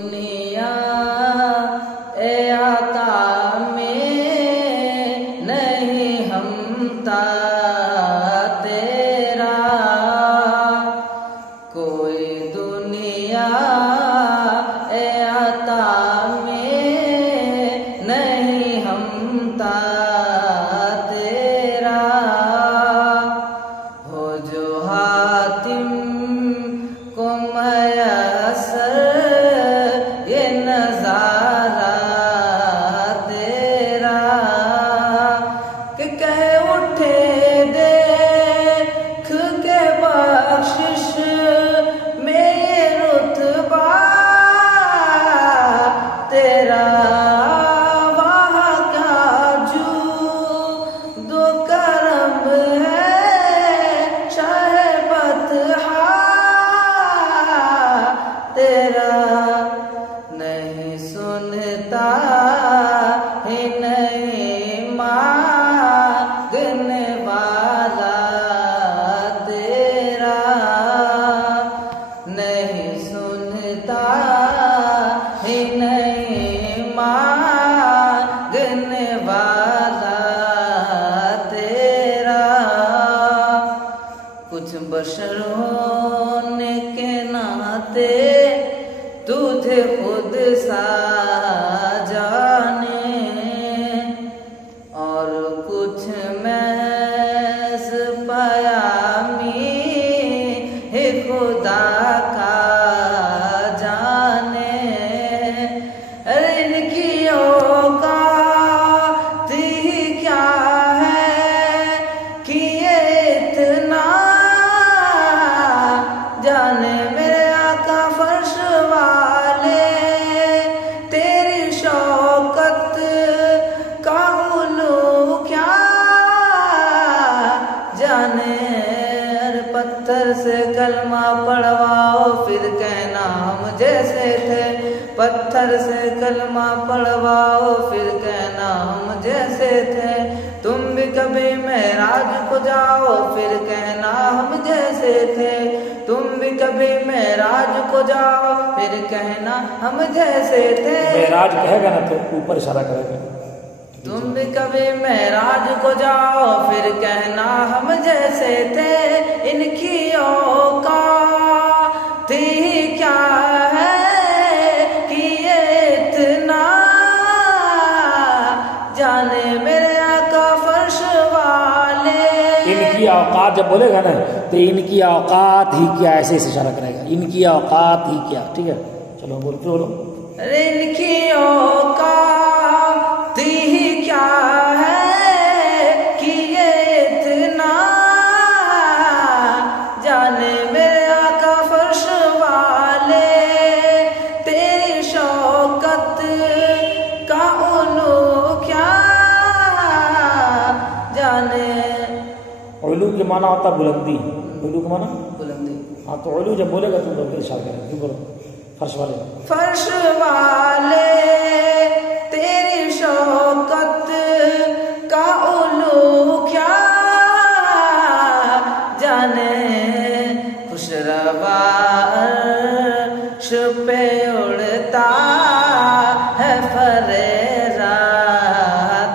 दुनिया ए आता में नहीं हमता तेरा, कोई दुनिया ए आता में नहीं हमता तेरा। हो जो हातिम को मयसर ये नजारा तेरा, कि कह उठे देख के बख्शिश में ये रुतबा तेरा। वहाँ का जू दो करम है शाहे बतहा तेरा, नहीं सुनता है नहीं मांगने वाला तेरा, नहीं सुनता है नहीं मांगने वाला तेरा। कुछ बशर होने के नाते तुझे खुद सा जाने, और कुछ महज़ पयामी है खुदा का जाने। अरे इनकी औकात ही क्या है कि ये इतना जाने। मेरे आका फर्श वाले तेरी शौकत का उलू क्या जाने। अरे पत्थर से कलमा पढ़वाओ फिर कहना हम जैसे थे, पत्थर से कलमा पढ़वाओ फिर कहना हम जैसे थे। तुम भी कभी मेराज को जाओ फिर कहना हम जैसे थे, तुम भी कभी मेराज को जाओ फिर कहना हम जैसे थे। मेराज कहेगा ना तो ऊपर इशारा करेगा। तुम भी कभी मेराज को जाओ फिर कहना हम जैसे थे। इनकी औकात ही क्या है कि ये इतना जाने। मेरे आका फर्श वाले इनकी औकात जब बोलेगा ना तो इनकी औकात ही क्या, ऐसे इशारा करेगा, इनकी औकात ही क्या। ठीक है, चलो बोलो फिर बोलो। अरे इनकी औकात ही क्या है कि ये इतना जाने। मेरे आका फर्श वाले तेरी शौकत का उलू क्या जाने। उलू के माना होता बुलंदी, उलू का माना बुलंदी। हाँ, तो उलू जब बोलेगा तो फिर इशारा करेगा। क्यों बोलो फर्श वाले। फर्श वाले तेरी शौकत का उलू क्या जाने। खुशरवा अर्श पे उड़ता है फरेरा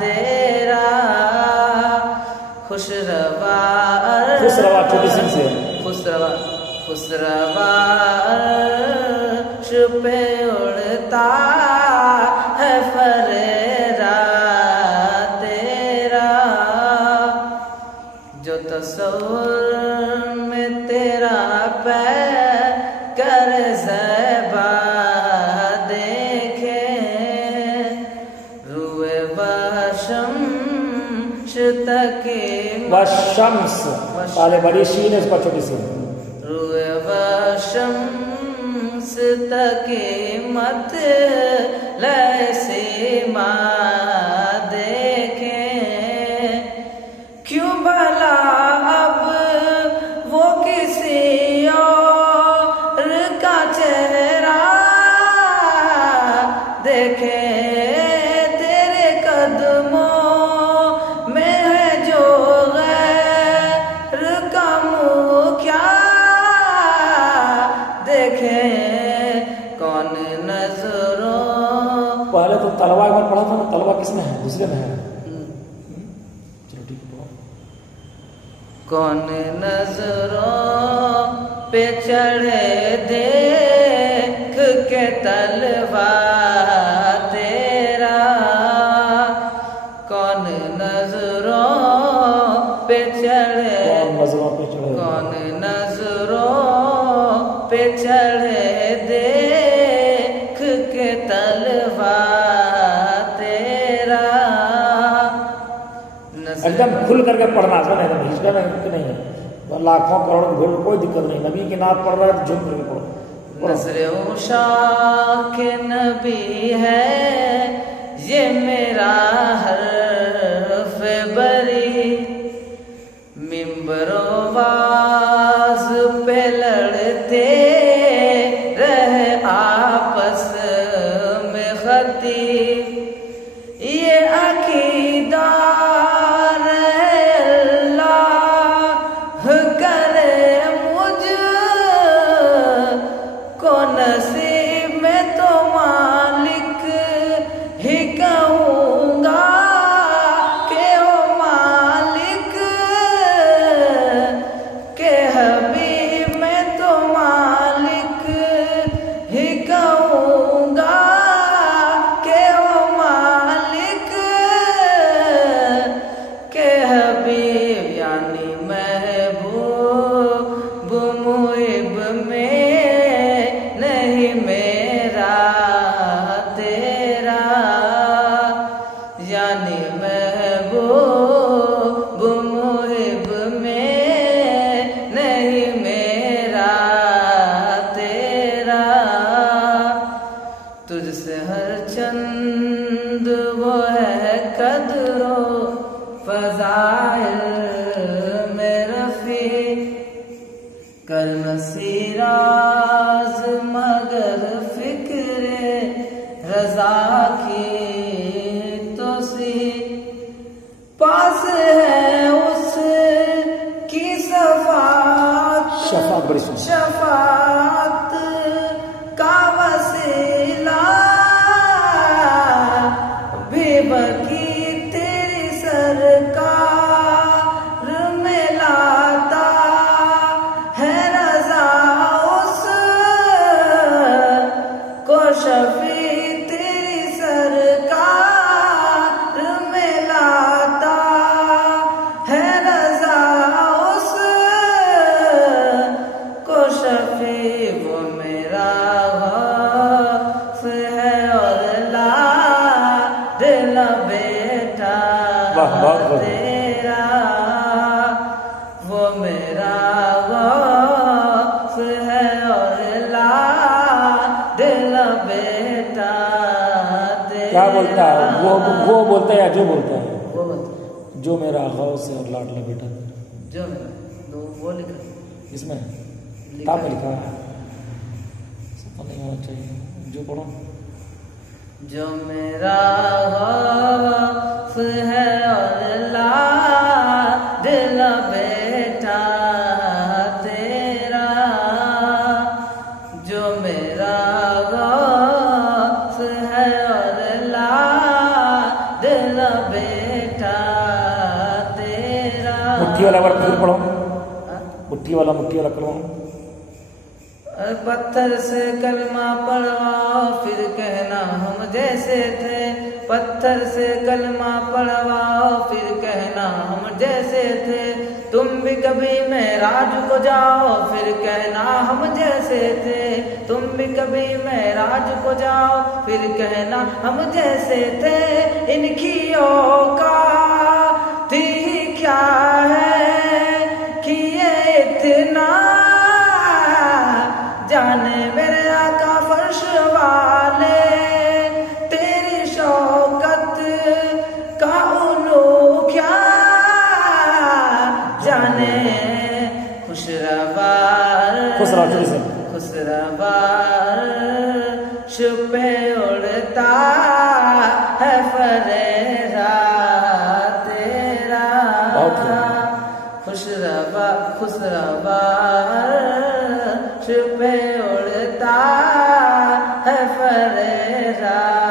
तेरा, खुशरवा खुशरवा छोटी सिंह से खुशरवा खुशरवा अर्श पे उड़ता है फरेरा तेरा। जो तस्वुर में तेरा पैर कर ज़ैबा देखे, रुए वशम्स तके वशम्स, पहले बड़ी शीन है, इस पर छोटी सी। रुए वशम्स तके मत लैसे माँ देखे। क्यों भला अब वो किसी और का चेहरा देखे। तेरे कदमों में है जो गैर का मुँह क्या देखे। कौन न नजरों। पहले तो तलवा एक बार पढ़ा था ना, तलवा किसमें है? दूसरे में है। चलो ठीक है, पढ़ो। कौन नजरों पे चढ़े देख के तलवा तेरा, कौन नजरों पे चढ़े, कौन नजरों पे चढ़े, कौन नजरों पे चढ़े देख के तलवा तेरा। एकदम खुल करके पढ़ना है, एकदम हिचका नहीं है। लाखों करोड़ भीड़ कोई दिक्कत नहीं, नबी की नात पढ़ रहा है तो झुक करके पढ़ो। नज़रे उशा के नबी है ये मेरा हर्फ बरी, मिंबरो बाज पे लड़ते रहे आपस में खती, ये अकीदा नसीब में तो मालिक ही कहूँगा के हो मालिक, के हबीब में तो मालिक ही कहूँगा के हो मालिक, के हबीब यानी महबूब मुहिब में मेरा तेरा, यानी महबूब मुहिब में नहीं मेरा तेरा। तुझसे हर चंद वो है कदरो फजाइल में रफी, कर नसीराज मगर फिक्रे रजा की तो सी, पास है उस की शफात, शफात का वसीला, भी बकी तेरी सरकार में लाता है रजा उस को, शफी तेरी सरकार में लाता है रजा उस को, शफी वो मेरा गौस है और ला दिल बेटा तेरा, वो मेरा गौस है और ला दिल बेटा तेरा। क्या बोलता है वो बोलता है या जो बोलता है? वो बोलता है जो मेरा गौस है और लाडला बेटा, जो मेरा तो वो लिखा इसमें किताब में लिखा है, सब नहीं होना चाहिए। जो पढ़ो। जो मेरा गौस है और ला दिल बेटा तेरा, जो मेरा गौस है और ला दिल बेटा तेरा। मुट्ठी वाला वर्ड फिर पढ़ो, मुट्ठी वाला करो। पत्थर से कलमा पढ़वाओ फिर कहना हम जैसे थे, पत्थर से कलमा पढ़वाओ फिर कहना हम जैसे थे, तुम भी कभी मेराज को जाओ फिर कहना हम जैसे थे, तुम भी कभी मेराज को जाओ फिर कहना हम जैसे थे, इनकी औकात ही क्या है कि ये इतना जाने मेरे आका फर्श वाले, तेरी शौकत का उलू क्या जाने, खुशरवार शुपे उड़ता है फरेरा तेरा, खुशरवार पे उड़ता है फरेरा रे सा